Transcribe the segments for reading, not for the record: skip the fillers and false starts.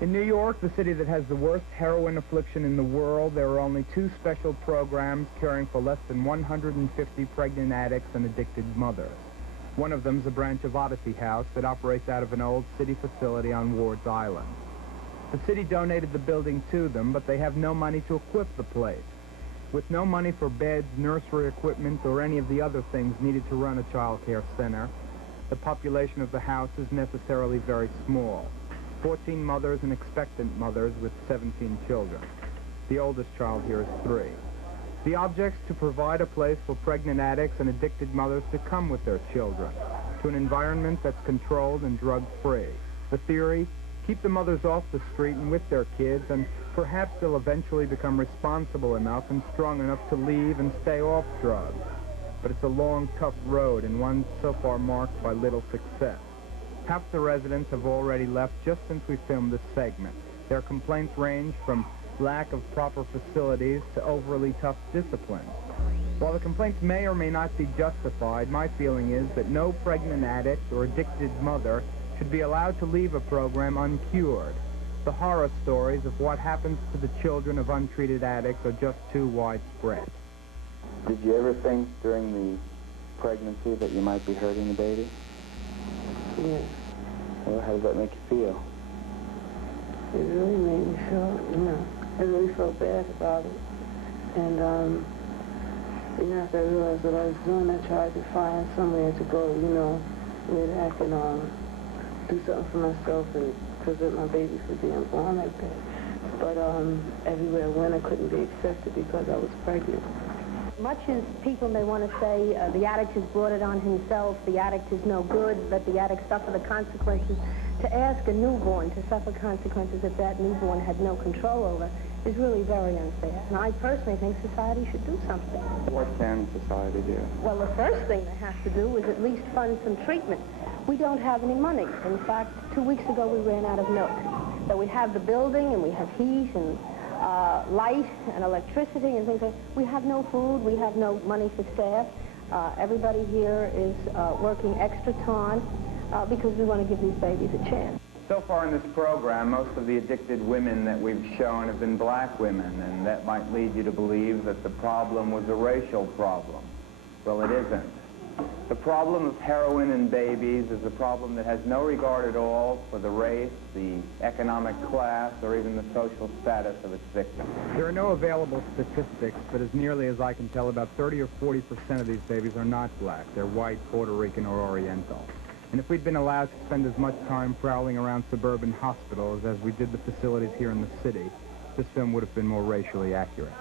In New York, the city that has the worst heroin affliction in the world, there are only 2 special programs caring for less than 150 pregnant addicts and addicted mothers. One of them is a branch of Odyssey House that operates out of an old city facility on Ward's Island. The city donated the building to them, but they have no money to equip the place. With no money for beds, nursery equipment, or any of the other things needed to run a child care center, the population of the house is necessarily very small. 14 mothers and expectant mothers with 17 children. The oldest child here is 3. The object's to provide a place for pregnant addicts and addicted mothers to come with their children, to an environment that's controlled and drug-free. The theory, keep the mothers off the street and with their kids, and perhaps they'll eventually become responsible enough and strong enough to leave and stay off drugs. But it's a long, tough road, and one so far marked by little success. Half the residents have already left just since we filmed this segment. Their complaints range from lack of proper facilities to overly tough discipline. While the complaints may or may not be justified, my feeling is that no pregnant addict or addicted mother should be allowed to leave a program uncured. The horror stories of what happens to the children of untreated addicts are just too widespread. Did you ever think during the pregnancy that you might be hurting the baby? Yeah. Well, how does that make you feel? It really made me feel, I really felt bad about it. And, after I realized what I was doing, I tried to find somewhere to go, where I can do something for myself and prevent my baby from being born like that. But everywhere I went, I couldn't be accepted because I was pregnant. Much as people may want to say the addict has brought it on himself, the addict is no good, let the addict suffer the consequences, to ask a newborn to suffer consequences that that newborn had no control over is really very unfair. And I personally think society should do something. What can society do? Well, the first thing they have to do is at least fund some treatment. We don't have any money. In fact, 2 weeks ago we ran out of milk. So we have the building and we have heat and light and electricity and things like that. We have no food, we have no money for staff. Everybody here is working extra time because we want to give these babies a chance. So far in this program, most of the addicted women that we've shown have been black women, and that might lead you to believe that the problem was a racial problem. Well, it isn't. The problem of heroin in babies is a problem that has no regard at all for the race, the economic class, or even the social status of its victim. There are no available statistics, but as nearly as I can tell, about 30 or 40% of these babies are not black. They're white, Puerto Rican, or Oriental. And if we'd been allowed to spend as much time prowling around suburban hospitals as we did the facilities here in the city, this film would have been more racially accurate.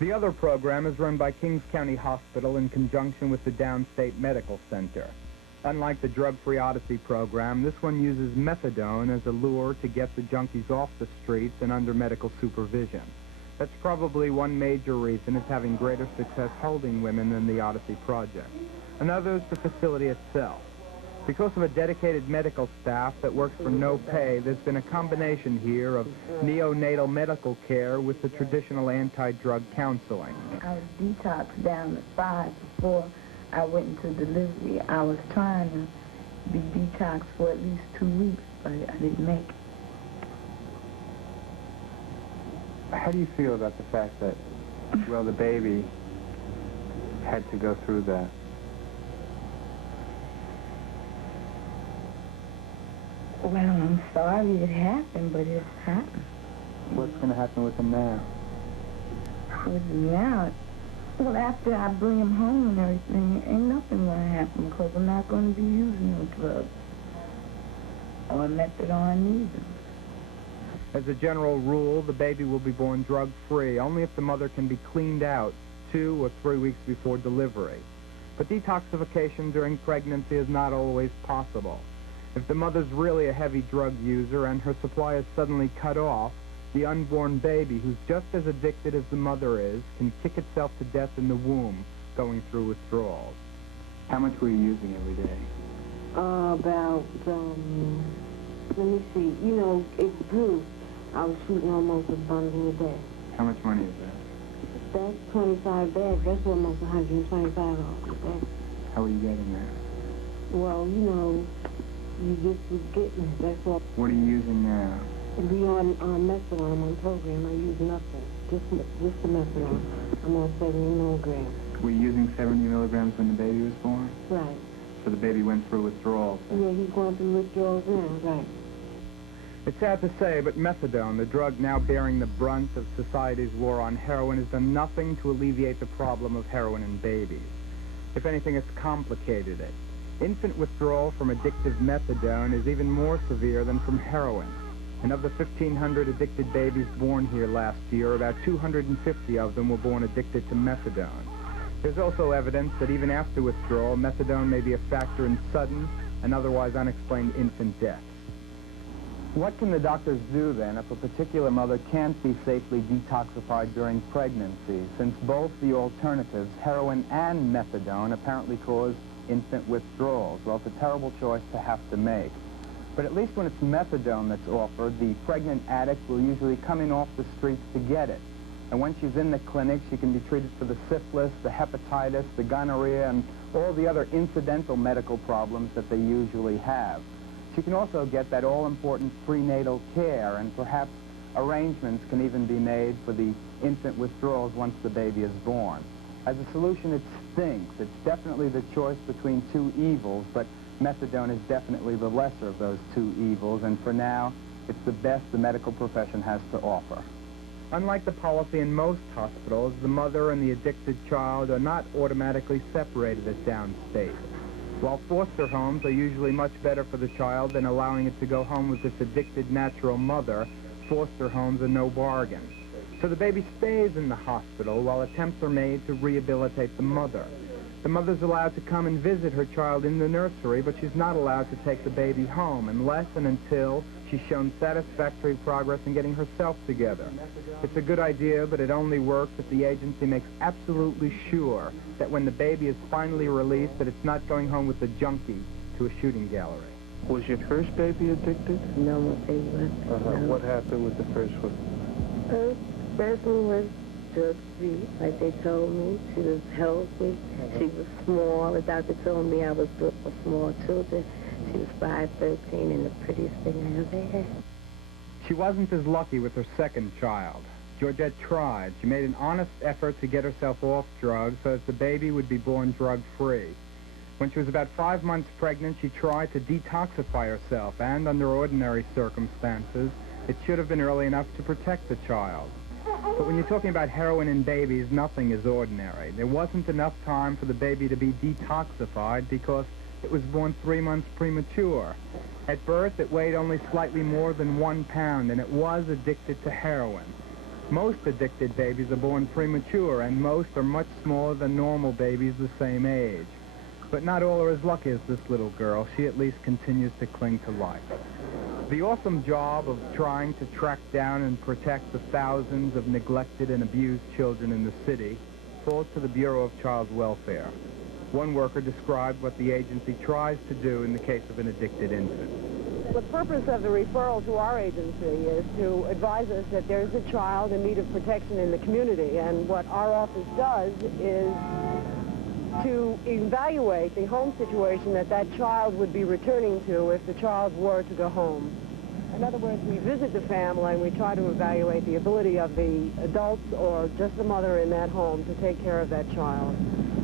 The other program is run by Kings County Hospital in conjunction with the Downstate Medical Center. Unlike the drug-free Odyssey program, this one uses methadone as a lure to get the junkies off the streets and under medical supervision. That's probably one major reason it's having greater success holding women than the Odyssey project. Another is the facility itself. Because of a dedicated medical staff that works for no pay, there's been a combination here of neonatal medical care with the traditional anti-drug counseling. I was detoxed down to 5 before I went into delivery. I was trying to be detoxed for at least 2 weeks, but I didn't make it. How do you feel about the fact that, well, the baby had to go through that? Well, I'm sorry it happened, but it's happened. What's going to happen with him now? With him now? Well, after I bring him home and everything, ain't nothing going to happen because I'm not going to be using no drugs or methadone either. As a general rule, the baby will be born drug-free, only if the mother can be cleaned out 2 or 3 weeks before delivery. But detoxification during pregnancy is not always possible. If the mother's really a heavy drug user and her supply is suddenly cut off, the unborn baby, who's just as addicted as the mother is, can kick itself to death in the womb, going through withdrawals. How much were you using every day? About, let me see, it grew. I was shooting almost a bundle a day. How much money is that? That's 25 bags. That's almost $125 a day. How are you getting that? Well, you just was getting it. That's all. What are you using now? To be on methadone, I'm on program, I use nothing. Just the methadone. I'm on 70 milligrams. Were you using 70 milligrams when the baby was born? Right. So the baby went through withdrawals? Yeah, he's going through withdrawals now, right. It's sad to say, but methadone, the drug now bearing the brunt of society's war on heroin, has done nothing to alleviate the problem of heroin in babies. If anything, it's complicated it. Infant withdrawal from addictive methadone is even more severe than from heroin. And of the 1,500 addicted babies born here last year, about 250 of them were born addicted to methadone. There's also evidence that even after withdrawal, methadone may be a factor in sudden and otherwise unexplained infant deaths. What can the doctors do, then, if a particular mother can't be safely detoxified during pregnancy, since both the alternatives, heroin and methadone, apparently cause infant withdrawals? Well, it's a terrible choice to have to make. But at least when it's methadone that's offered, the pregnant addict will usually come in off the streets to get it. And when she's in the clinic, she can be treated for the syphilis, the hepatitis, the gonorrhea, and all the other incidental medical problems that they usually have. She can also get that all-important prenatal care, and perhaps arrangements can even be made for the infant withdrawals once the baby is born. As a solution, it stinks. It's definitely the choice between two evils, but methadone is definitely the lesser of those two evils, and for now, it's the best the medical profession has to offer. Unlike the policy in most hospitals, the mother and the addicted child are not automatically separated as downstate. While foster homes are usually much better for the child than allowing it to go home with this addicted natural mother, foster homes are no bargain. So the baby stays in the hospital while attempts are made to rehabilitate the mother. The mother's allowed to come and visit her child in the nursery, but she's not allowed to take the baby home unless and until she's shown satisfactory progress in getting herself together. It's a good idea, but it only works if the agency makes absolutely sure that when the baby is finally released, that it's not going home with the junkie to a shooting gallery. Was your first baby addicted? No, my baby wasn't. No. What happened with the first one? First one was drug-free, like they told me. She was healthy. She was small. The doctor told me I was built for small children. She was 5'13" and the prettiest thing I ever had. She wasn't as lucky with her second child. Georgette tried. She made an honest effort to get herself off drugs so that the baby would be born drug-free. When she was about 5 months pregnant, she tried to detoxify herself, and under ordinary circumstances, it should have been early enough to protect the child. But when you're talking about heroin in babies, nothing is ordinary. There wasn't enough time for the baby to be detoxified because it was born 3 months premature. At birth, it weighed only slightly more than 1 pound, and it was addicted to heroin. Most addicted babies are born premature, and most are much smaller than normal babies the same age. But not all are as lucky as this little girl. She at least continues to cling to life. The awesome job of trying to track down and protect the thousands of neglected and abused children in the city falls to the Bureau of Child Welfare. One worker described what the agency tries to do in the case of an addicted infant. The purpose of the referral to our agency is to advise us that there's a child in need of protection in the community, and what our office does is to evaluate the home situation that that child would be returning to if the child were to go home. In other words, we visit the family and we try to evaluate the ability of the adults or just the mother in that home to take care of that child.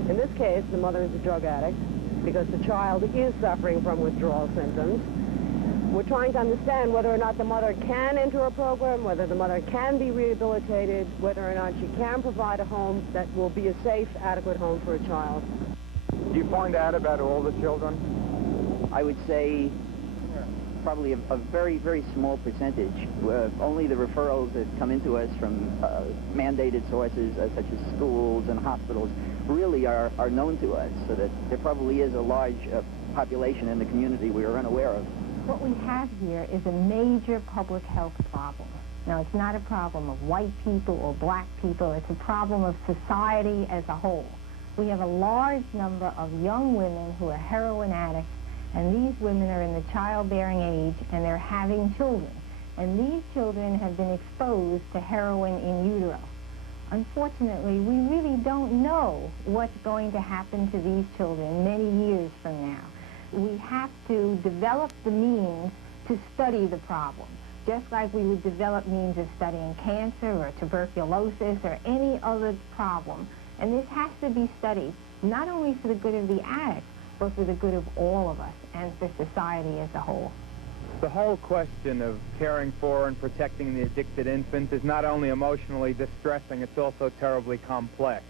In this case, the mother is a drug addict because the child is suffering from withdrawal symptoms. We're trying to understand whether or not the mother can enter a program, whether the mother can be rehabilitated, whether or not she can provide a home that will be a safe, adequate home for a child. Do you find out about all the children? I would say probably a very, very small percentage. Only the referrals that come into us from mandated sources such as schools and hospitals really are known to us, so that there probably is a large population in the community we are unaware of. What we have here is a major public health problem. Now, it's not a problem of white people or black people. It's a problem of society as a whole. We have a large number of young women who are heroin addicts, and these women are in the childbearing age, and they're having children. And these children have been exposed to heroin in utero. Unfortunately, we really don't know what's going to happen to these children many years from now. We have to develop the means to study the problem. just like we would develop means of studying cancer or tuberculosis or any other problem. And this has to be studied, not only for the good of the addict, but for the good of all of us and for society as a whole. The whole question of caring for and protecting the addicted infant is not only emotionally distressing, it's also terribly complex.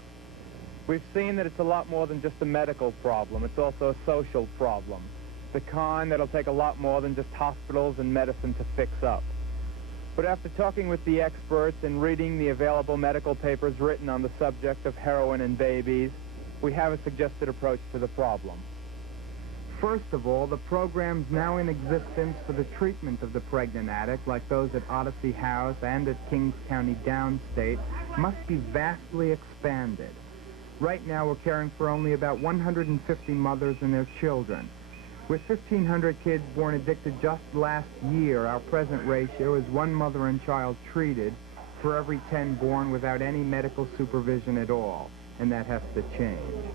We've seen that it's a lot more than just a medical problem. It's also a social problem, the kind that'll take a lot more than just hospitals and medicine to fix up. But after talking with the experts and reading the available medical papers written on the subject of heroin in babies, we have a suggested approach to the problem. First of all, the programs now in existence for the treatment of the pregnant addict, like those at Odyssey House and at Kings County Downstate, must be vastly expanded. Right now, we're caring for only about 150 mothers and their children. With 1,500 kids born addicted just last year, our present ratio is 1 mother and child treated for every 10 born without any medical supervision at all, and that has to change.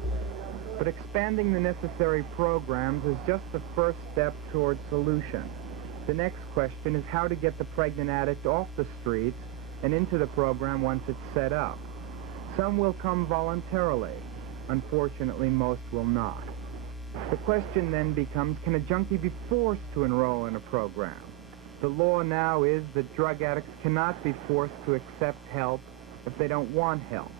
But expanding the necessary programs is just the first step toward solution. The next question is how to get the pregnant addict off the streets and into the program once it's set up. Some will come voluntarily. Unfortunately, most will not. The question then becomes, can a junkie be forced to enroll in a program? The law now is that drug addicts cannot be forced to accept help if they don't want help.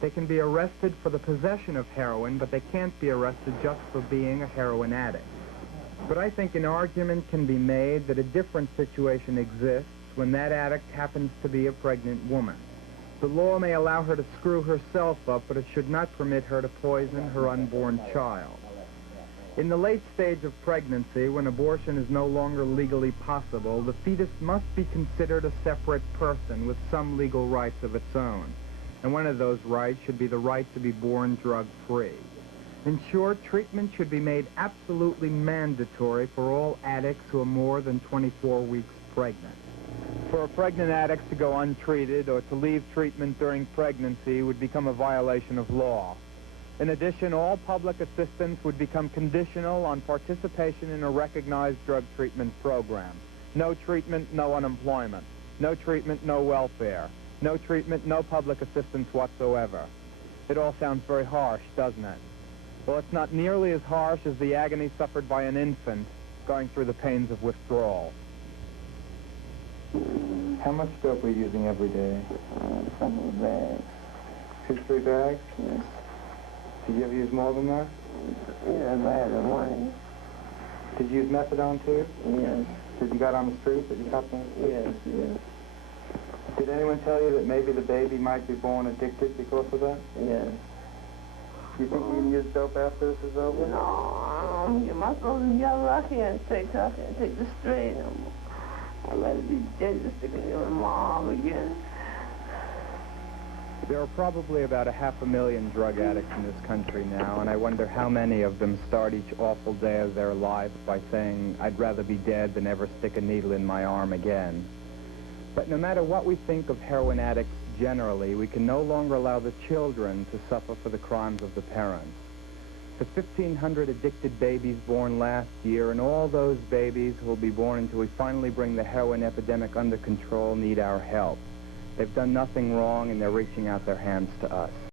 They can be arrested for the possession of heroin, but they can't be arrested just for being a heroin addict. But I think an argument can be made that a different situation exists when that addict happens to be a pregnant woman. The law may allow her to screw herself up, but it should not permit her to poison her unborn child. In the late stage of pregnancy, when abortion is no longer legally possible, the fetus must be considered a separate person with some legal rights of its own. And one of those rights should be the right to be born drug-free. In short, treatment should be made absolutely mandatory for all addicts who are more than 24 weeks pregnant. For a pregnant addict to go untreated or to leave treatment during pregnancy would become a violation of law. In addition, all public assistance would become conditional on participation in a recognized drug treatment program. No treatment, no unemployment. No treatment, no welfare. No treatment, no public assistance whatsoever. It all sounds very harsh, doesn't it? Well, it's not nearly as harsh as the agony suffered by an infant going through the pains of withdrawal. How much dope are you using every day? A couple of bags. 2-3 bags? Yes. Did you ever use more than that? Yes, I had the money. Did you use methadone too? Yes. Did you got on the street? Did you got on the street? Yes, yes. Did anyone tell you that maybe the baby might be born addicted because of that? Yes. Do you think you can use dope after this is over? No, I don't get myself together. I can't take the straight no more. I'd rather be dead than sticking it in my arm again. There are probably about 500,000 drug addicts in this country now, and I wonder how many of them start each awful day of their life by saying, I'd rather be dead than ever stick a needle in my arm again. But no matter what we think of heroin addicts generally, we can no longer allow the children to suffer for the crimes of the parents. The 1,500 addicted babies born last year, and all those babies who will be born until we finally bring the heroin epidemic under control, need our help. They've done nothing wrong, and they're reaching out their hands to us.